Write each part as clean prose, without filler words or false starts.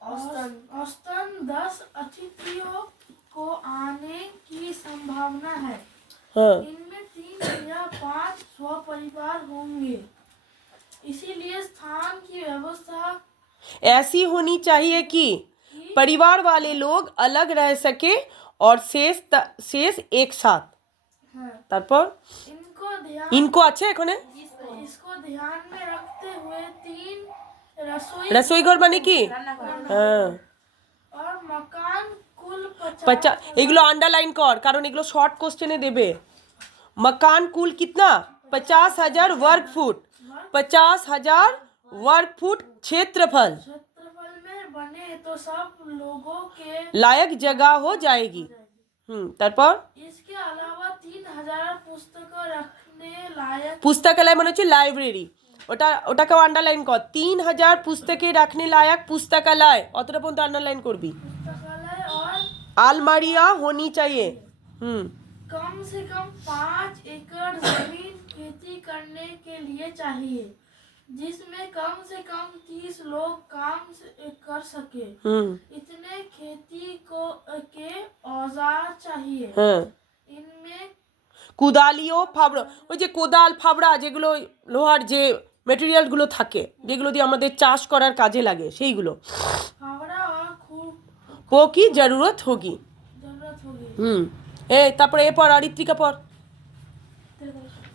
औसतन 10 अतिथियों को आने की संभावना है। हाँ, इनमें 3 या 5 स्वपरिवार होंगे, इसीलिए स्थान की व्यवस्था ऐसी होनी चाहिए कि परिवार वाले लोग अलग रह सके और शेष एक साथ। তারপর इनको আছে এখানে इसको ध्यान में रखते हुए 3 रसोई घर মানে কি? হ্যাঁ, और मकान कुल 50 এগুলো আন্ডারলাইন কর, কারণ এগুলো শর্ট কোশ্চেনে দেবে। मकान कुल कितना? 50,000 वर्ग फुट, 50,000 वर्ग फुट क्षेत्रफल में बने तो सब लोगों के लायक जगह हो जाएगी। তারপর इसके अलावा 3,000 पुस्तकों रखने लायक पुस्तकालय মানে হচ্ছে লাইব্রেরি, ওটাকেও আন্ডারলাইন কর। 3,000 পুস্তকে রাখনে লায়ক पुस्तकालय, অতটা পর্যন্ত আন্ডারলাইন করবি। पुस्तकालय और अलमारियां होनी चाहिए। कम से कम 5 एकड़ जमीन खेती करने के लिए चाहिए, जिसमें कम से कम 30 लोग काम कर सके। इतने खेती के औजार चाहिए। इनमें কুদালিও ফাবড়া, ওই যে কোদাল ফাবড়া যেগুলো লোহার যে মেটেরিয়াল গুলো থাকে, যেগুলো দিয়ে আমাদের চাষ করার কাজে লাগে, সেইগুলো। फावड़ा और वो की जरूरत होगी। তারপরে এরপর আরিত্রিকা পর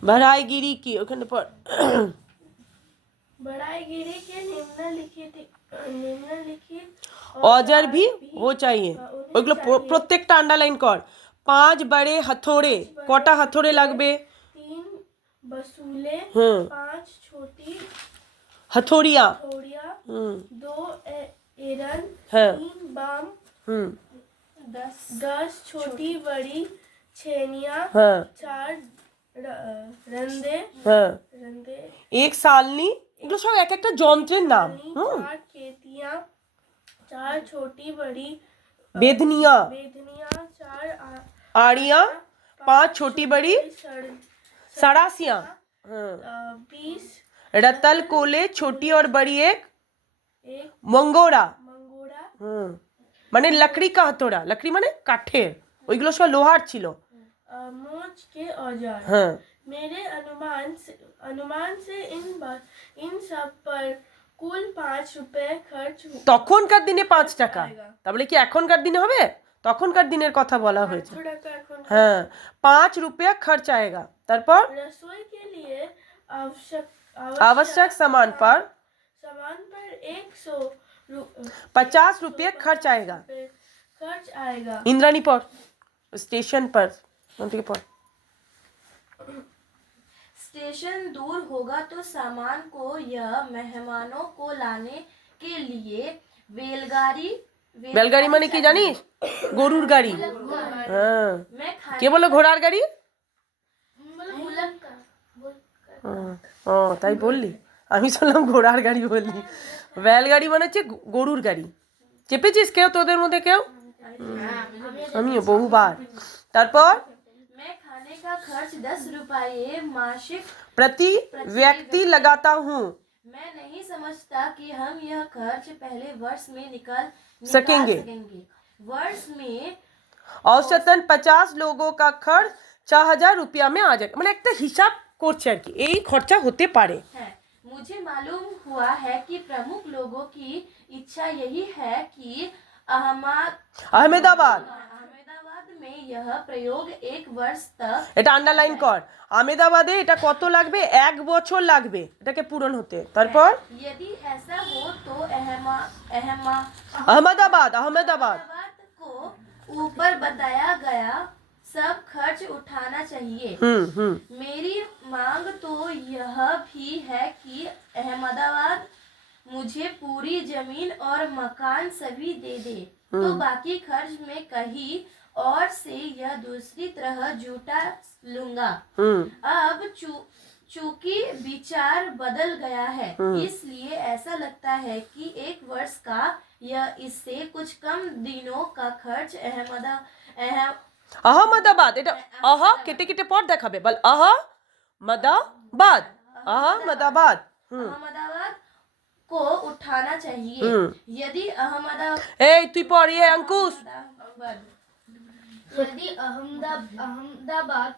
बढ़ाईगिरी की ওখানে পর बढ़ाईगिरी के निम्नलिखित औजार भी हो चाहिए, ওইগুলো প্রত্যেকটা আন্ডারলাইন কর। 5 बड़े हथौड़े, কটা হাথড়ে লাগবে? 3 बसूले, 5 छोटी हथौड़ियाँ, 2 एरन, 3 बम, 10 छोटी बड़ी छेनियाँ, 4 रंदे, एक सालनी, এগুলো সব এক একটা যন্ত্রের নাম। 4 केतियाँ, 4 छोटी बड़ी बेदनियाँ, 4 आड़ियाँ, 5 छोटी बड़ी सरासियाँ, 20 रतल कोले, छोटी और बड़ी एक मंगोड़ा। মানে लकड़ी का हथौड़ा, लकड़ी মানে কাঠের, ওইগুলো সব লোহার ছিল। मोच के औजार। मेरे अनुमान से इन सब पर कुल 5 रुपए खर्च। তখনকার দিনে 5 টাকা, তাহলে কি এখনকার দিনে হবে? তখনকার দিনের কথা বলা হয়েছে। 5 रुपया खर्च आएगा। তারপর रसोई के लिए आवश्यक सामान पर 50 रुपये खर्च आएगा। इंद्राणी पर स्टेशन पर स्टेशन दूर होगा तो सामान को या मेहमानों को लाने के लिए বেলগাড়ি মানে কি জানিস? গরুর গাড়ি। কে বললো ঘোড়ার গাড়ি? তাই বললি, আমি শুনলাম ঘোড়ার গাড়ি বললি। বেলগাড়ি মানে হচ্ছে গরুর গাড়ি। চেপেছিস কেউ তোদের মধ্যে কেউ? আমিও বহুবার। তারপর खाने का खर्च 10 रुपये मासिक प्रति व्यक्ति लगाता हूँ। मैं नहीं समझता कि हम यह खर्च पहले वर्ष में निकाल सकेंगे। वर्ष में औसतन 50 लोगों का खर्च 4,000 रुपया में आ जाएगा। মানে একটা হিসাব করছে আর কি, এই খরচা হতে পারে। मुझे मालूम हुआ है कि प्रमुख लोगों की इच्छा यही है कि अहमदाबाद में यह प्रयोग 1 वर्ष तक। এটা আন্ডারলাইন কর। আহমেদাবাদে এটা কত লাগবে? 1 বছর লাগবে এটাকে পূরণ হতে। তারপর यदि ऐसा हो तो अहमदाबाद को ऊपर बताया गया सब खर्च उठाना चाहिए। मेरी मांग तो यह भी है कि अहमदाबाद मुझे पूरी जमीन और मकान सभी दे दे, तो बाकी खर्च में कहीं और से यह दूसरी तरह जुटा लूंगा। अब चूंकि विचार बदल गया है, इसलिए ऐसा लगता है कि 1 वर्ष का या इससे कुछ कम दिनों का खर्च अहमदाबाद, এটা আহ কেটে কেটে পর দেখাবে, বল আহমদাবাদ। को उठाना चाहिए। यदि এই তুই পড় ये अंकुश यदि अहमदाबाद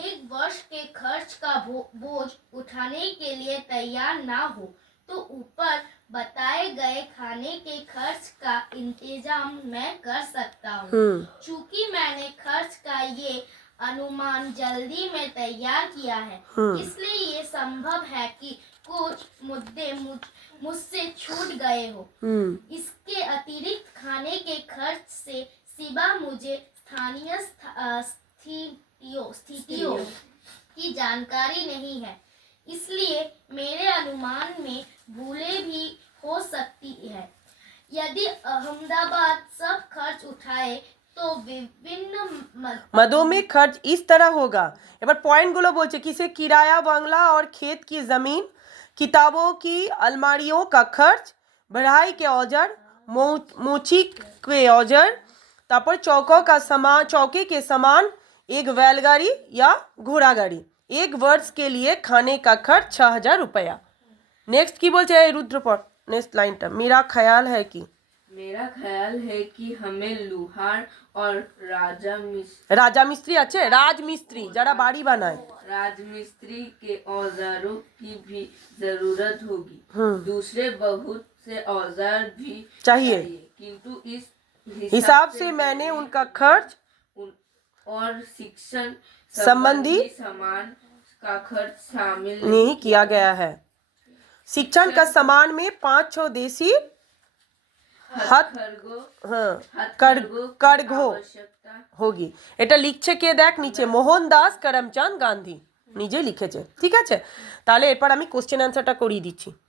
एक वर्ष के खर्च का बोझ उठाने के लिए तैयार ना हो तो ऊपर बताए गए खाने के खर्च का इंतजाम मैं कर सकता हूँ। चूंकि मैंने खर्च का ये अनुमान जल्दी में तैयार किया है, इसलिए ये संभव है कि कुछ मुद्दे मुझसे छूट गए हो। इसके अतिरिक्त खाने के खर्च से सिवा मुझे स्थानीय स्थितियों की जानकारी नहीं है, इसलिए मेरे अनुमान में भूलें भी हो सकती है। यदि अहमदाबाद सब खर्च उठाए तो विभिन्न मदों में खर्च इस तरह होगा। এবার পয়েন্টগুলো বলছে किसे किराया बंगला और खेत की जमीन, किताबों की अलमारियों का खर्च, बढ़ाई के औजार, मोची के औजार, तापर चौके के सामान, एक बैलगाड़ी या घोड़ा गाड़ी, एक वर्ष के लिए खाने का खर्च 6000 रुपया। नेक्स्ट की बोलते हैं रुद्र पर नेक्स्ट लाइनটা मेरा ख्याल है कि हमें लुहार और राजमिस्त्री আছে राजमिस्त्री যারা বাড়ি বানায় राजमिस्त्री के औजारों की भी जरूरत होगी। दूसरे बहुत से औजार भी चाहिए, किंतु इस हिसाब से मैंने उनका खर्च और शिक्षण संबंधी सामान का खर्च शामिल नहीं किया गया है। शिक्षण का सामान में 5-6 देसी কার্গো होगी। এটা লিখছে কে দেখ নিচে মোহনদাস করমচাঁদ গান্ধী নিজে লিখেছে। ঠিক আছে, তাহলে এরপর আমি কোশ্চেন অ্যান্সারটা করিয়ে দিচ্ছি।